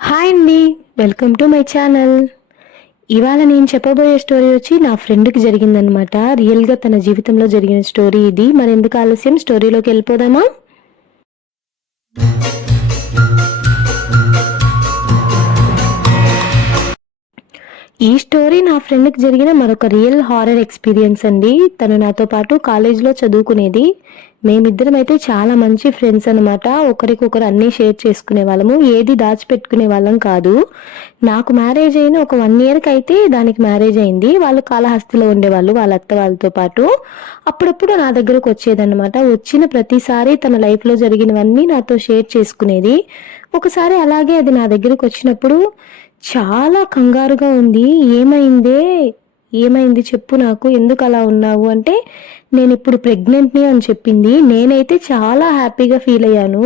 Hi అండి. Welcome to my channel. ఇవాళ నేను చెప్పబోయే స్టోరీ వచ్చి నా ఫ్రెండ్‌కి జరిగిందనమాట. రియల్‌గా తన జీవితంలో జరిగిన స్టోరీ ఇది. మరెందుకు ఆలస్యం స్టోరీలోకి వెళ్ళిపోదామా? ఈ స్టోరీ నా ఫ్రెండ్‌కి జరిగిన మరొక రియల్ హారర్ ఎక్స్‌పీరియన్స్ అండి. తను నాతో పాటు కాలేజ్‌లో చదువుకునేది. మేమిద్దరం అయితే చాలా మంచి ఫ్రెండ్స్ అనమాట. ఒకరికొకరు అన్నీ షేర్ చేసుకునే వాళ్ళము. ఏది దాచిపెట్టుకునే వాళ్ళం కాదు. నాకు మ్యారేజ్ అయిన ఒక 1 ఇయర్‌కి అయితే దానికి మ్యారేజ్ అయింది. వాళ్ళు కాళహస్తిలో ఉండేవాళ్ళు వాళ్ళ అత్త వాళ్ళతో పాటు. అప్పుడప్పుడు నా దగ్గరకు వచ్చేదన్నమాట. వచ్చిన ప్రతిసారి తన లైఫ్‌లో జరిగినవన్నీ నాతో షేర్ చేసుకునేది. ఒకసారి అలాగే అది నా దగ్గరికి వచ్చినప్పుడు చాలా కంగారుగా ఉంది. ఏమైందే? ఏమైంది చెప్పు నాకు? ఎందుకలా ఉన్నావు? అంటే నేనిప్పుడు ప్రెగ్నెంట్‌ని అని చెప్పింది. నేనైతే చాలా హ్యాపీగా ఫీలయ్యాను.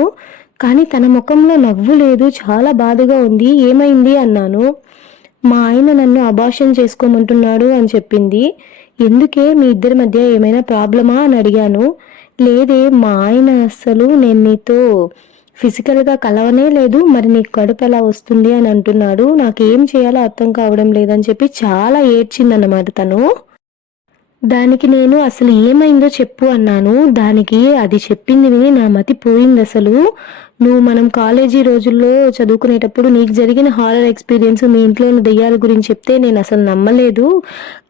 కానీ తన మొఖంలో నవ్వు లేదు. చాలా బాధగా ఉంది. ఏమైంది అన్నాను. మా ఆయన నన్ను అబార్షన్ చేసుకోమంటున్నాడు అని చెప్పింది. ఎందుకే మీ ఇద్దరి మధ్య ఏమైనా ప్రాబ్లమా అని అడిగాను. లేదే మా ఆయన అస్సలు నేను నీతో ఫిజికల్‌గా కలవనే లేదు. మరి నీకు కడుపు ఎలా వస్తుంది అని అంటున్నాడు. నాకేం చేయాలో అర్థం కావడం లేదని చెప్పి చాలా ఏడ్చిందన్నమాట తను. దానికి నేను అసలు ఏమైందో చెప్పు అన్నాను. దానికి అది చెప్పింది విని నా మతి పోయిందసలు. నువ్వు మనం కాలేజీ రోజుల్లో చదువుకునేటప్పుడు నీకు జరిగిన హారర్ ఎక్స్‌పీరియన్స్ మీ ఇంట్లో ఉన్న దెయ్యాల గురించి చెప్తే నేనసలు నమ్మలేదు.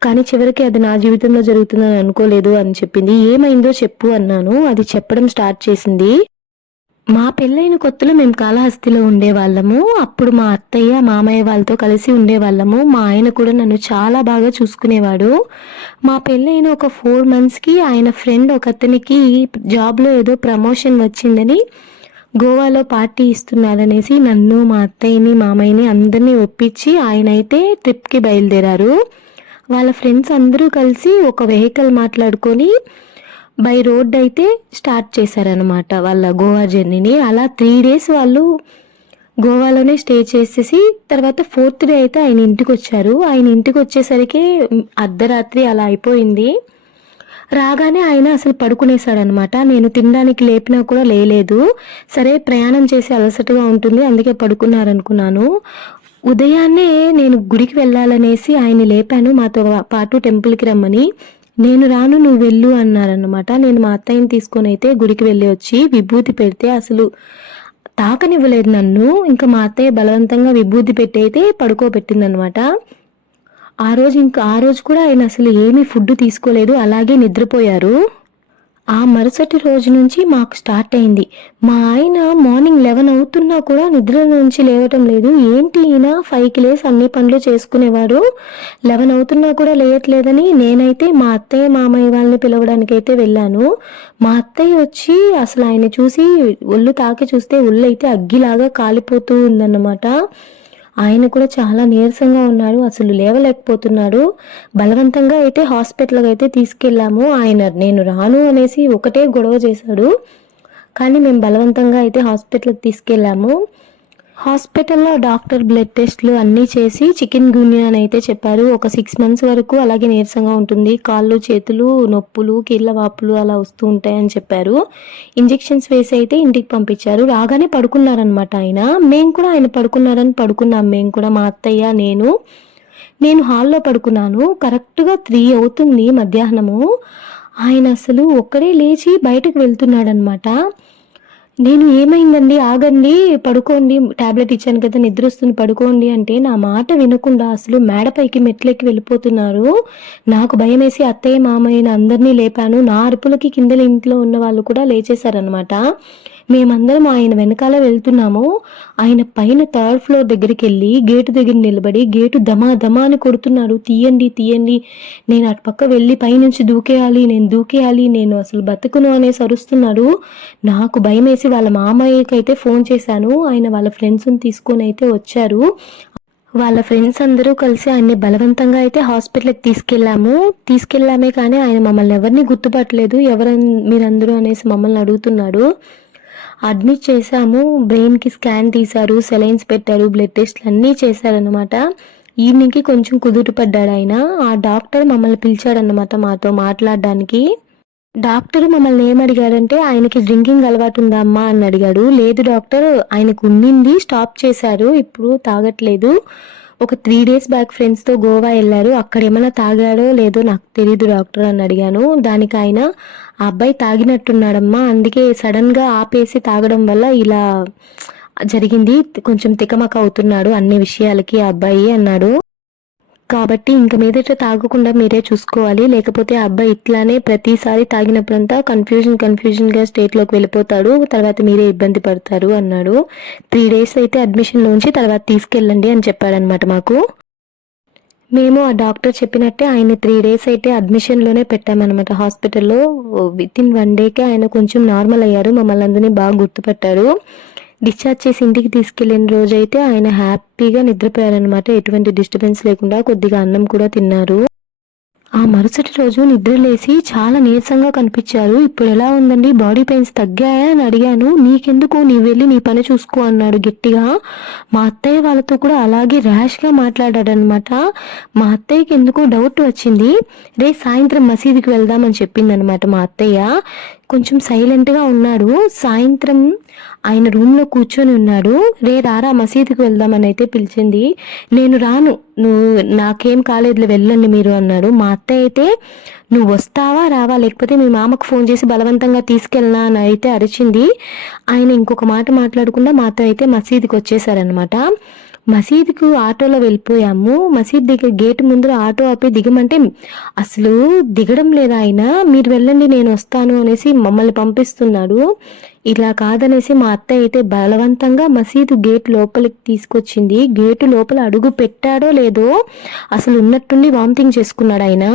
కానీ చివరికి అది నా జీవితంలో జరుగుతుందని అనుకోలేదు అని చెప్పింది. ఏమైందో చెప్పు అన్నాను. అది చెప్పడం స్టార్ట్ చేసింది. మా పెళ్ళైన కొత్తలో మేము కాళహస్తిలో ఉండేవాళ్ళము. అప్పుడు మా అత్తయ్య, మామయ్య వాళ్ళతో కలిసి ఉండేవాళ్ళము. మా ఆయన కూడా నన్ను చాలా బాగా చూసుకునేవాడు. మా పెళ్ళైన ఒక 4 మంత్స్‌కి ఆయన ఫ్రెండ్ ఒకతనికి జాబ్‌లో ఏదో ప్రమోషన్ వచ్చిందని గోవాలో పార్టీ ఇస్తున్నారనేసి నన్ను, మా అత్తయ్యని, మామయ్యని అందరిని ఒప్పించి ఆయనైతే ట్రిప్‌కి బయలుదేరారు. వాళ్ళ ఫ్రెండ్స్ అందరూ కలిసి ఒక వెహికల్ మాట్లాడుకొని బై రోడ్ అయితే స్టార్ట్ చేశారనమాట వాళ్ళ గోవా జర్నీని. అలా 3 డేస్ వాళ్ళు గోవాలోనే స్టే చేసేసి తర్వాత 4th డే అయితే ఆయన ఇంటికొచ్చారు. ఆయన ఇంటికొచ్చేసరికి అర్ధరాత్రి అలా అయిపోయింది. రాగానే ఆయన అసలు పడుకునేసాడనమాట. నేను తినడానికి లేపినా కూడా లేలేదు. సరే ప్రయాణం చేసి అలసటగా ఉంటుంది అందుకే పడుకున్నారనుకున్నాను. ఉదయాన్నే నేను గుడికి వెళ్ళాలనేసి ఆయన్ని లేపాను మాతో పాటు టెంపుల్‌కి రమ్మని. నేను రాను నువ్వు వెళ్ళు అన్నారన్నమాట. నేను మా అత్తయ్యని తీసుకొనైతే గుడికి వెళ్ళి వచ్చి విభూతి పెడితే అసలు తాకనివ్వలేదు నన్ను. ఇంకా మా అత్తయ్య బలవంతంగా విభూతి పెట్టి అయితే పడుకోబెట్టిందనమాట. ఆ రోజు కూడా ఆయన అసలు ఏమీ ఫుడ్ తీసుకోలేదు. అలాగే నిద్రపోయారు. ఆ మరుసటి రోజు నుంచి మాకు స్టార్ట్ అయింది. మా ఆయన మార్నింగ్ 11 అవుతున్నా కూడా నిద్ర నుంచి లేవటం లేదు. ఏంటి ఈయన 5కి లేసి అన్ని పనులు చేసుకునేవాడు. 11 అవుతున్నా కూడా లేయట్లేదని నేనైతే మా అత్తయ్య, మామయ్య వాళ్ళని పిలవడానికైతే వెళ్ళాను. మా అత్తయ్య వచ్చి అసలు ఆయన్ని చూసి ఒళ్ళు తాకి చూస్తే ఒళ్ళైతే అగ్గిలాగా కాలిపోతూ ఉందన్నమాట. ఆయన కూడా చాలా నీరసంగా ఉన్నాడు. అసలు లేవలేకపోతున్నాడు. బలవంతంగా అయితే హాస్పిటల్‌కి అయితే తీసుకెళ్ళాము. ఆయన నేను రాను అనేసి ఒకటే గొడవ చేశాడు. కానీ మేము బలవంతంగా అయితే హాస్పిటల్‌కి తీసుకెళ్ళాము. హాస్పిటల్‌లో డాక్టర్ బ్లడ్ టెస్ట్‌లు అన్నీ చేసి చికెన్ గున్యా అని అయితే చెప్పారు. ఒక 6 మంత్స్ వరకు అలాగే నీరసంగా ఉంటుంది. కాళ్ళు, చేతులు నొప్పులు, కీళ్ళ వాపులు అలా వస్తూ ఉంటాయని చెప్పారు. ఇంజెక్షన్స్ వేసి అయితే ఇంటికి పంపించారు. రాగానే పడుకున్నారనమాట ఆయన. మేము కూడా ఆయన పడుకున్నారని పడుకున్నాం మేము కూడా మా అత్తయ్య, నేను. నేను హాల్‌లో పడుకున్నాను. కరెక్ట్‌గా 3 అవుతుంది మధ్యాహ్నము. ఆయన అసలు ఒక్కడే లేచి బయటకు వెళ్తున్నాడనమాట. నేను ఏమైందండి ఆగండి పడుకోండి టాబ్లెట్ ఇచ్చాను కదా నిద్రొస్తుంది పడుకోండి అంటే నా మాట వినకుండా అసలు మేడపైకి మెట్లెక్కి వెళ్ళిపోతున్నారు. నాకు భయమేసి అత్తయ్య మామయ్యని అందరినీ లేపాను. నా అరుపులకి కిందల ఇంట్లో ఉన్న వాళ్ళు కూడా లేచేశారనమాట. మేమందరం ఆయన వెనకాల వెళ్తున్నాము. ఆయన పైన 3rd ఫ్లోర్ దగ్గరికెళ్ళి గేటు దగ్గర నిలబడి గేటు ధమా ధమా అని కొడుతున్నాడు. తీయండి తీయండి. నేను అటు పక్క వెళ్ళి పైనుంచి దూకేయాలి, నేను అసలు బతుకును అనేసి అరుస్తున్నాడు. నాకు భయమేసి వాళ్ళ మామయ్యకైతే ఫోన్ చేశాను. ఆయన వాళ్ళ ఫ్రెండ్స్‌ని తీసుకొనైతే వచ్చారు. వాళ్ళ ఫ్రెండ్స్ అందరూ కలిసి ఆయన్ని బలవంతంగా అయితే హాస్పిటల్‌కి తీసుకెళ్ళామే కానీ ఆయన మమ్మల్ని ఎవరిని గుర్తుపట్టలేదు. మీరందరూ అనేసి మమ్మల్ని అడుగుతున్నాడు. అడ్మిట్ చేశాము. బ్రెయిన్‌కి స్కాన్ తీశారు, సెలైన్స్ పెట్టారు, బ్లడ్ టెస్ట్‌లు అన్నీ చేశారనమాట. ఈవినింగ్‌కి కొంచెం కుదుట పడ్డాడాయన. ఆ డాక్టర్ మమ్మల్ని పిలిచాడన్నమాట మాతో మాట్లాడడానికి. డాక్టర్ మమ్మల్ని ఏమడిగాడంటే, "ఆయనకి డ్రింకింగ్ అలవాటు ఉందా అమ్మా?" అని అడిగాడు. "లేదు డాక్టర్, ఆయనకు ఉన్నింది, స్టాప్ చేశారు. ఇప్పుడు తాగట్లేదు. ఒక 3 డేస్ బ్యాక్ ఫ్రెండ్స్‌తో గోవా ఎళ్లారు. అక్కడేమన్నా తాగాడో లేదో నాకు తెలీదు డాక్టర్" అని అడిగాను. దానికి ఆయన, "ఆ అబ్బాయి తాగినట్టున్నాడమ్మా. అందుకే సడెన్‌గా ఆపేసి తాగడం వల్ల ఇలా జరిగింది. కొంచెం తికమక అవుతున్నాడు అన్ని విషయాలకి ఆ అబ్బాయి" అన్నాడు. కాబట్టి ఇంక మీదట తాగకుండా మీరే చూసుకోవాలి. లేకపోతే ఆ అబ్బాయి ఇట్లానే ప్రతిసారి తాగినప్పుడంతా కన్‌ఫ్యూజన్‌గా స్టేట్‌లోకి వెళ్ళిపోతాడు. తర్వాత మీరే ఇబ్బంది పడతారు అన్నాడు. 3 డేస్ అయితే అడ్మిషన్‌లో ఉంచి తర్వాత తీసుకెళ్ళండి అని చెప్పాడనమాట మాకు. మేము ఆ డాక్టర్ చెప్పినట్టే ఆయన్ని 3 డేస్ అయితే అడ్మిషన్‌లోనే పెట్టామనమాట హాస్పిటల్‌లో. వితిన్ 1 డేకే ఆయన కొంచెం నార్మల్ అయ్యారు. మమ్మల్ని అందరిని బాగా గుర్తుపట్టారు. డిశ్చార్జ్ చేసి ఇంటికి తీసుకెళ్ళిన రోజైతే ఆయన హ్యాపీగా నిద్రపోయారనమాట. ఎటువంటి డిస్టర్బెన్స్ లేకుండా కొద్దిగా అన్నం కూడా తిన్నారు. ఆ మరుసటి రోజు నిద్రలేసి చాలా నీరసంగా కనిపించారు. "ఇప్పుడెలా ఉందండి? బాడీ పెయిన్స్ తగ్గాయా?" అని అడిగాను. "నీకెందుకు? నీవు వెళ్లి నీ పని చూసుకో" అన్నాడు గట్టిగా. మా అత్తయ్య వాళ్ళతో కూడా అలాగే ర్యాష్‌గా మాట్లాడాడనమాట. మా అత్తయ్యకి ఎందుకో డౌట్ వచ్చింది. "రేయ్ సాయంత్రం మసీదుకి వెళ్దాం" అని చెప్పిందనమాట మా అత్తయ్య. కొంచెం సైలెంట్‌గా ఉన్నాడు. సాయంత్రం ఆయన రూమ్‌లో కూర్చొని ఉన్నాడు. రారా మసీదుకి వెళ్దాం" అనైతే పిలిచింది. "నేను రాను. నువ్వు నాకేం కాలేదులే వెళ్ళండి మీరు" అన్నాడు. మా అత్తయ్య అయితే, "నువ్వు వస్తావా రావా? లేకపోతే మీ మామకు ఫోన్ చేసి బలవంతంగా తీసుకెళ్ళనా" అని అయితే అరిచింది. ఆయన ఇంకొక మాట మాట్లాడకుండా మాతో అయితే మసీదుకి వచ్చేసారనమాట. మసీదుకు ఆటోలో వెళ్ళిపోయాము. మసీద్ దగ్గర గేట్ ముందర ఆటో ఆపి దిగమంటే అసలు దిగడం లేదు ఆయన. "మీరు వెళ్ళండి నేను వస్తాను" అనేసి మమ్మల్ని పంపిస్తున్నాడు. ఇలా కాదనేసి మా అత్తయ్య అయితే బలవంతంగా మసీదు గేట్ లోపలికి తీసుకొచ్చింది. గేటు లోపల అడుగు పెట్టాడో లేదో అసలు ఉన్నట్టుండి వామిటింగ్ చేసుకున్నాడాయన.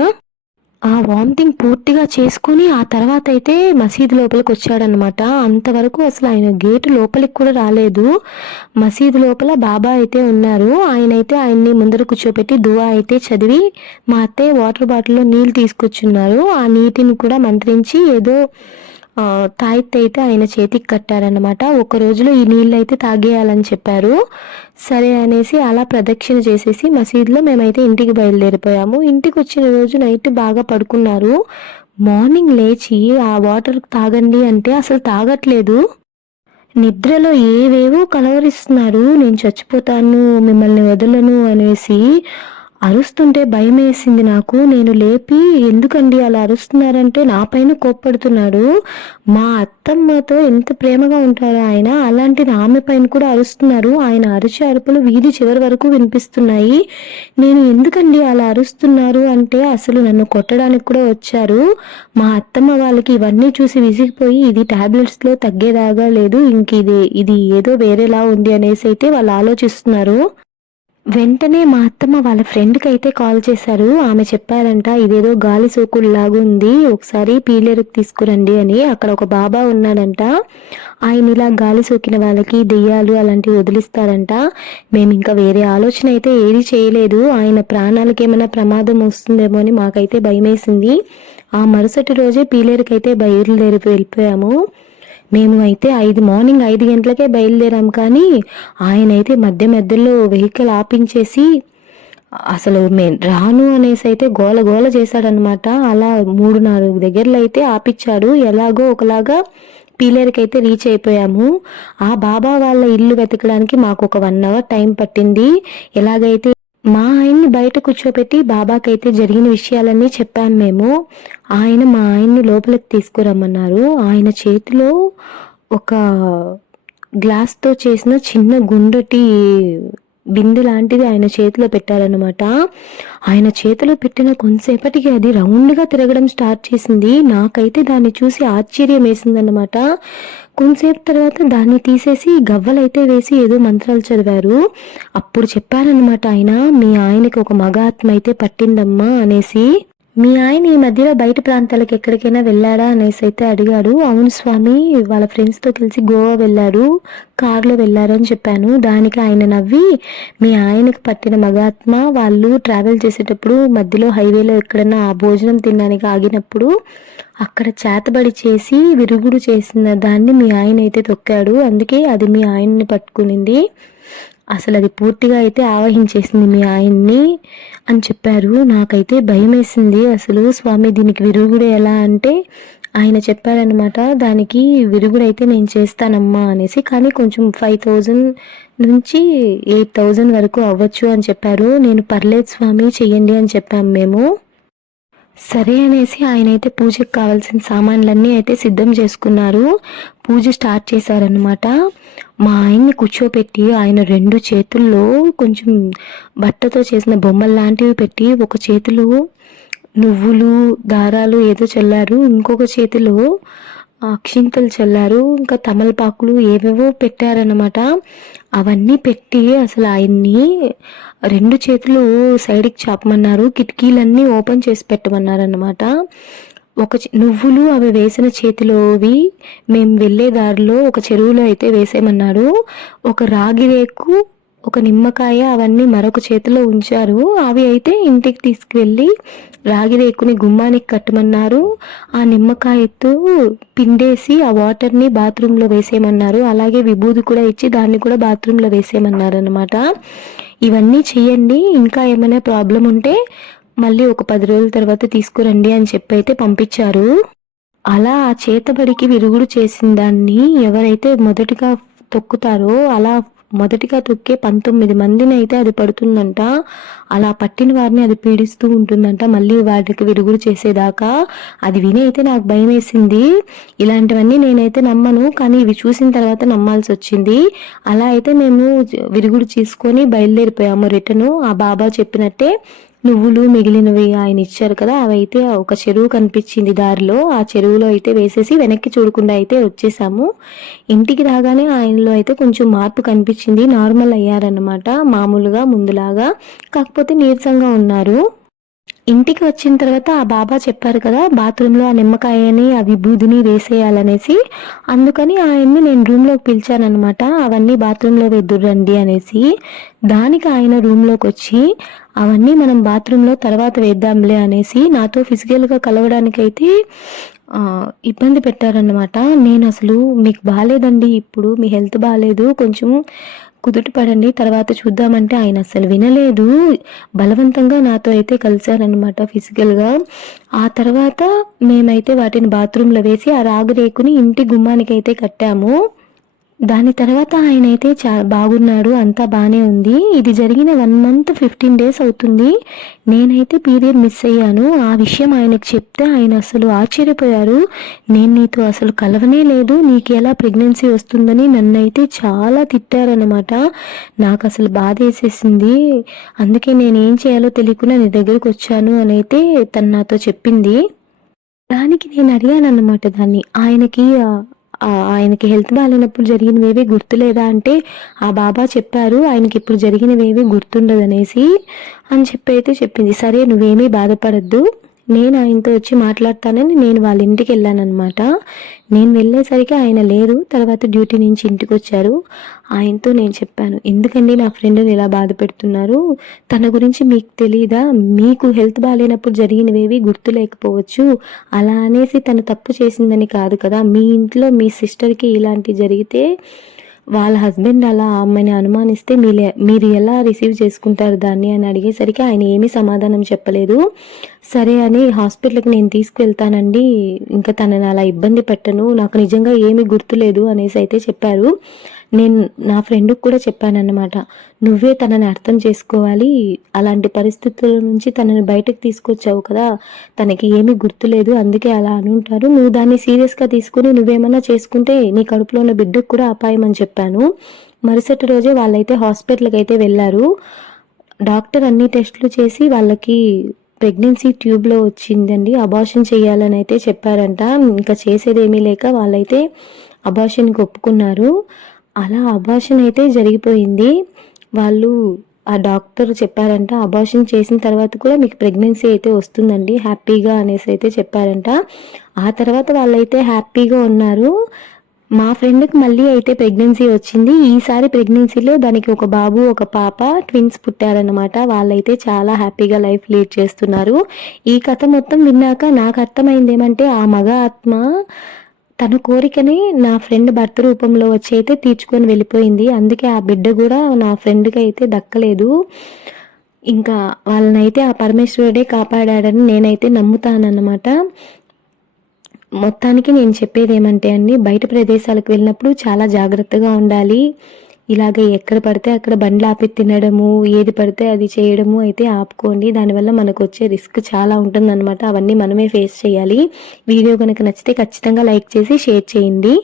ఆ వామిటింగ్ పూర్తిగా చేసుకొని ఆ తర్వాతయితే మసీదు లోపలికొచ్చాడనమాట. అంతవరకు అసలు ఆయన గేటు లోపలికి కూడా రాలేదు. మసీదు లోపల బాబా అయితే ఉన్నారు. ఆయనైతే ఆయన్ని ముందర కూర్చోపెట్టి దువా అయితే చదివి, మా అత్తయ్య వాటర్ బాటిల్‌లో నీళ్ళు తీసుకొచ్చున్నారు. ఆ నీటిని కూడా మంత్రించి ఏదో తాయెత్తయితే ఆయన చేతికి కట్టారనమాట. "ఒక రోజులో ఈ నీళ్ళైతే తాగేయాలని" చెప్పారు. సరే అనేసి అలా ప్రదక్షిణ చేసేసి మసీదులో మేమైతే ఇంటికి బయలుదేరిపోయాము. ఇంటికొచ్చిన రోజు నైట్ బాగా పడుకున్నారు. మార్నింగ్ లేచి ఆ వాటర్ తాగండి అంటే అసలు తాగట్లేదు. నిద్రలో ఏవేవో కలవరిస్తున్నాడు. "నేను చచ్చిపోతాను, మిమ్మల్ని వదలను" అనేసి అరుస్తుంటే భయమేసింది నాకు. నేను లేపి, "ఎందుకండి అలా అరుస్తున్నారంటే" నా పైన కోప్పడుతున్నాడు. మా అత్తమ్మతో ఎంత ప్రేమగా ఉంటారో ఆయన, అలాంటిది ఆమె పైన కూడా అరుస్తున్నారు. ఆయన అరిచే అరుపులు వీధి చివరి వరకు వినిపిస్తున్నాయి. నేను "ఎందుకండి అలా అరుస్తున్నారు" అంటే అసలు నన్ను కొట్టడానికి కూడా వచ్చారు. మా అత్తమ్మ వాళ్ళకి ఇవన్నీ చూసి విసిగిపోయి, "ఇది టాబ్లెట్స్‌లో తగ్గేదాగా లేదు. ఇది ఏదో వేరేలా ఉంది" అనేసి అయితే వాళ్ళు ఆలోచిస్తున్నారు. వెంటనే మా అత్తమ్మ వాళ్ళ ఫ్రెండ్‌కైతే కాల్ చేశారు. ఆమె చెప్పారంట, "ఇదేదో గాలి సోకుడులాగా ఉంది. ఒకసారి పీలేరుకి తీసుకురండి" అని. అక్కడ ఒక బాబా ఉన్నాడంట. ఆయన ఇలా గాలి సోకిన వాళ్ళకి దెయ్యాలు అలాంటివి వదిలిస్తారంట. మేమింకా వేరే ఆలోచన అయితే ఏది చేయలేదు. ఆయన ప్రాణాలకేమైనా ప్రమాదం వస్తుందేమో అని మాకైతే భయమేసింది. ఆ మరుసటి రోజే పీలేరుకైతే బయలుదేరి వెళ్ళిపోయాము. మేము అయితే మార్నింగ్ 5 గంటలకే బయలుదేరాం. కానీ ఆయనైతే మధ్యలో వెహికల్ ఆపించేసి అసలు రాను అనేసి అయితే గోల గోల చేశాడనమాట. అలా 3, 4 దగ్గరలో అయితే ఆపిచ్చాడు. ఎలాగో ఒకలాగా పీలేరుకైతే రీచ్ అయిపోయాము. ఆ బాబా వాళ్ళ ఇల్లు వెతకడానికి మాకు ఒక 1 అవర్ టైం పట్టింది. ఎలాగైతే మా ఆయన్ని బయట కూర్చోపెట్టి బాబాకైతే జరిగిన విషయాలన్నీ చెప్పాము మేము. ఆయన మా ఆయన్ని లోపలికి తీసుకురమ్మన్నారు. ఆయన చేతిలో ఒక గ్లాస్‌తో చేసిన చిన్న గుండ్రటి బిందె లాంటిది ఆయన చేతిలో పెట్టారనమాట. ఆయన చేతిలో పెట్టిన కొంతసేపటికి అది రౌండ్‌గా తిరగడం స్టార్ట్ చేసింది. నాకైతే దాన్ని చూసి ఆశ్చర్యమేసిందనమాట. కొంతసేపు తర్వాత దాన్ని తీసేసి గవ్వలైతే వేసి ఏదో మంత్రాలు చదివారు. అప్పుడు చెప్పారనమాట ఆయన, "మీ ఆయనకి ఒక మగ ఆత్మ అయితే పట్టిందమ్మా" అనేసి. "మీ ఆయన ఈ మధ్యలో బయట ప్రాంతాలకు ఎక్కడికైనా వెళ్ళాడా" అనేసి అయితే అడిగాడు. "అవును స్వామి, వాళ్ళ ఫ్రెండ్స్‌తో కలిసి గోవా వెళ్ళారు. కార్‌లో వెళ్లారు" అని చెప్పాను. దానికి ఆయన నవ్వి, "మీ ఆయనకు పట్టిన మగాత్మ వాళ్ళు ట్రావెల్ చేసేటప్పుడు మధ్యలో హైవేలో ఎక్కడన్నా ఆ భోజనం తినడానికి ఆగినప్పుడు అక్కడ చేతబడి చేసి విరుగుడు చేసిన దాన్ని మీ ఆయన అయితే తొక్కాడు. అందుకే అది మీ ఆయన్ని పట్టుకునింది. అసలది పూర్తిగా అయితే ఆవహించేసింది మీ ఆయన్ని" అని చెప్పారు. నాకైతే భయమేసింది. అసలు స్వామి దీనికి విరుగుడు ఎలా అంటే ఆయన చెప్పారనమాట, "దానికి విరుగుడైతే నేను చేస్తానమ్మా" అనేసి. కానీ కొంచెం 5000 నుంచి 8000 వరకు అవ్వచ్చు అని చెప్పారు. నేను "పర్లేదు స్వామి చెయ్యండి" అని చెప్పాము మేము. సరే అనేసి ఆయనైతే పూజకి కావాల్సిన సామాన్లన్నీ అయితే సిద్ధం చేసుకున్నారు. పూజ స్టార్ట్ చేశారనమాట. మా ఆయన్ని కూర్చోపెట్టి ఆయన 2 చేతుల్లో కొంచెం బట్టతో చేసిన బొమ్మల్లాంటివి పెట్టి, ఒక చేతిలో నువ్వులు, దారాలు ఏదో చల్లారు. ఇంకొక చేతిలో అక్షింతలు చల్లారు. ఇంకా తమలపాకులు ఏవేవో పెట్టారనమాట. అవన్నీ పెట్టి అసలు ఆయన్ని 2 చేతులు సైడ్‌కి చాపమన్నారు. కిటికీలన్నీ ఓపెన్ చేసి పెట్టమన్నారనమాట. ఒక నువ్వులు అవి వేసిన చేతిలోవి మేము వెళ్ళే దారిలో ఒక చెరువులో అయితే వేసేయమన్నారు. ఒక రాగి రేకు, ఒక నిమ్మకాయ అవన్నీ మరొక చేతిలో ఉంచారు. అవి అయితే ఇంటికి తీసుకువెళ్ళి రాగి రేకుని గుమ్మానికి కట్టమన్నారు. ఆ నిమ్మకాయతో పిండేసి ఆ వాటర్‌ని బాత్రూంలో వేసేయమన్నారు. అలాగే విభూది కూడా ఇచ్చి దాన్ని కూడా బాత్రూంలో వేసేయమన్నారనమాట. ఇవన్నీ చేయండి. ఇంకా ఏమైనా ప్రాబ్లమ్ ఉంటే మళ్ళీ ఒక 10 రోజుల తర్వాత తీసుకురండి అని చెప్పైతే పంపించారు. అలా ఆ చేతబడికి విరుగుడు చేసిన దాన్ని ఎవరైతే మొదటిగా తొక్కుతారో అలా మొదటిగా తొక్కే 19 మందినైతే అది పడుతుందంట. అలా పట్టిన వారిని అది పీడిస్తూ ఉంటుందంట మళ్ళీ వాటికి విరుగుడు చేసేదాకా. అది విని అయితే నాకు భయమేసింది. ఇలాంటివన్నీ నేనైతే నమ్మను. కానీ ఇవి చూసిన తర్వాత నమ్మాల్సొచ్చింది. అలా అయితే మేము విరుగుడు చేసుకొని బయలుదేరిపోయాము రిటర్ను. ఆ బాబా చెప్పినట్టే నువ్వులు మిగిలినవి ఆయన ఇచ్చారు కదా! అవైతే ఒక చెరువు కనిపించింది దారిలో. ఆ చెరువులో అయితే వేసేసి వెనక్కి చూడకుండా అయితే వచ్చేసాము. ఇంటికి రాగానే ఆయనలో అయితే కొంచెం మార్పు కనిపించింది. నార్మల్ అయ్యారన్నమాట. మామూలుగా ముందులాగా. కాకపోతే నీరసంగా ఉన్నారు. ఇంటికి వచ్చిన తర్వాత ఆ బాబా చెప్పారు కదా! బాత్రూంలో ఆ నిమ్మకాయని, ఆ విభూదిని వేసేయాలనేసి. అందుకని ఆయన్ని నేను రూమ్‌లోకి పిలిచాననమాట. అవన్నీ బాత్రూంలో వేద్దురండి అనేసి. దానికి ఆయన రూమ్‌లోకొచ్చి అవన్నీ మనం బాత్రూంలో తర్వాత వేద్దాంలే అనేసి నాతో ఫిజికల్‌గా కలవడానికైతే ఇబ్బంది పెట్టారన్నమాట. నేనసలు "మీకు బాలేదండి ఇప్పుడు, మీ హెల్త్ బాలేదు. కొంచెం కుదుట పడండి తర్వాత చూద్దామంటే" ఆయన అస్సలు వినలేదు. బలవంతంగా నాతో అయితే కలిసారనమాట ఫిజికల్‌గా. ఆ తర్వాత మేమైతే వాటిని బాత్రూంలో వేసి ఆ రాగి రేకుని ఇంటి గుమ్మానికైతే కట్టాము. దాని తర్వాత ఆయనైతే బాగున్నాడు. అంతా బానే ఉంది. ఇది జరిగిన 1 మంత్ 15 డేస్ అవుతుంది. నేనైతే పీరియడ్ మిస్ అయ్యాను. ఆ విషయం ఆయనకు చెప్తే ఆయన అసలు ఆశ్చర్యపోయారు. "నేను నీతో అసలు కలవనే లేదు. నీకెలా ప్రెగ్నెన్సీ వస్తుందని" నన్నైతే చాలా తిట్టారనమాట. నాకసలు బాధేసేసింది. అందుకే నేనేం చేయాలో తెలియకుండా నీ దగ్గరకొచ్చాను అనైతే తను నాతో చెప్పింది. దానికి నేను అడిగానన్నమాట దాన్ని. ఆయనకి హెల్త్ బాలేనప్పుడు జరిగినవేవి గుర్తులేదా అంటే, ఆ బాబా చెప్పారు ఆయనకిప్పుడు జరిగినవేవి గుర్తుండదనేసి అని చెప్పైతే చెప్పింది. సరే నువ్వేమీ బాధపడొద్దు. నేను ఆయనతో వచ్చి మాట్లాడతానని నేను వాళ్ళ ఇంటికెళ్ళాననమాట. నేను వెళ్ళేసరికి ఆయన లేరు. తర్వాత డ్యూటీ నుంచి ఇంటికొచ్చారు. ఆయనతో నేను చెప్పాను, "ఎందుకండి నా ఫ్రెండ్‌ని ఇలా బాధపెడుతున్నారు? తన గురించి మీకు తెలీదా? మీకు హెల్త్ బాలేనప్పుడు జరిగినవేవి గుర్తు లేకపోవచ్చు. అలా అనేసి తను తప్పు చేసిందని కాదు కదా! మీ ఇంట్లో మీ సిస్టర్‌కి ఇలాంటివి జరిగితే వాళ్ళ హస్బెండ్ అలా ఆమెని అనుమానిస్తే మీరు ఎలా రిసీవ్ చేసుకుంటారు దాన్ని" అని అడిగేసరికి ఆయన ఏమీ సమాధానం చెప్పలేదు. సరే అని హాస్పిటల్‌కి నేను తీసుకువెళ్తానండి. ఇంకా తనని అలా ఇబ్బంది పెట్టను. నాకు నిజంగా ఏమీ గుర్తులేదు అనేసి అయితే చెప్పారు. నేను నా ఫ్రెండ్‌కి కూడా చెప్పానన్నమాట. "నువ్వే తనని అర్థం చేసుకోవాలి. అలాంటి పరిస్థితుల నుంచి తనని బయటకు తీసుకొచ్చావు కదా! తనకి ఏమీ గుర్తులేదు. అందుకే అలా అనుంటారు. నువ్వు దాన్ని సీరియస్‌గా తీసుకొని నువ్వేమన్నా చేసుకుంటే నీ కడుపులో ఉన్న బిడ్డకు కూడా అపాయం" అని చెప్పాను. మరుసటి రోజే వాళ్ళైతే హాస్పిటల్‌కైతే వెళ్లారు. డాక్టర్ అన్ని టెస్టులు చేసి వాళ్ళకి ప్రెగ్నెన్సీ ట్యూబ్‌లో వచ్చిందండి. అబార్షన్ చేయాలని అయితే చెప్పారంట. ఇంకా చేసేదేమీ లేక వాళ్ళైతే అబార్షన్‌కి ఒప్పుకున్నారు. అలా అబార్షన్ అయితే జరిగిపోయింది. వాళ్ళు ఆ డాక్టర్ చెప్పారంట, "అబార్షన్ చేసిన తర్వాత కూడా మీకు ప్రెగ్నెన్సీ అయితే వస్తుందండి హ్యాపీగా" అనేసి అయితే చెప్పారంట. ఆ తర్వాత వాళ్ళైతే హ్యాపీగా ఉన్నారు. మా ఫ్రెండ్‌కి మళ్ళీ అయితే ప్రెగ్నెన్సీ వచ్చింది. ఈసారి ప్రెగ్నెన్సీలో దానికి ఒక బాబు, ఒక పాప ట్విన్స్ పుట్టారనమాట. వాళ్ళైతే చాలా హ్యాపీగా లైఫ్ లీడ్ చేస్తున్నారు. ఈ కథ మొత్తం విన్నాక నాకు అర్థమైందేమంటే, ఆ మగ ఆత్మ తన కోరికని నా ఫ్రెండ్ భర్త రూపంలో వచ్చి అయితే తీర్చుకొని వెళ్ళిపోయింది. అందుకే ఆ బిడ్డ గూడా నా ఫ్రెండ్‌కైతే దక్కలేదు. ఇంకా వాళ్ళనైతే ఆ పరమేశ్వరుడే కాపాడాడని నేనైతే నమ్ముతానన్నమాట. మొత్తానికి నేను చెప్పేదేమంటే అండి, బయట ప్రదేశాలకు వెళ్ళినప్పుడు చాలా జాగ్రత్తగా ఉండాలి. ఇలాగ ఎక్కడ పడితే అక్కడ బండ్లాపి తినడము, ఏది పడితే అది చేయడము అయితే ఆపుకోండి. దానివల్ల మనకొచ్చే రిస్క్ చాలా ఉంటుందనమాట. అవన్నీ మనమే ఫేస్ చేయాలి. వీడియో గనుక నచ్చితే ఖచ్చితంగా లైక్ చేసి షేర్ చేయండి.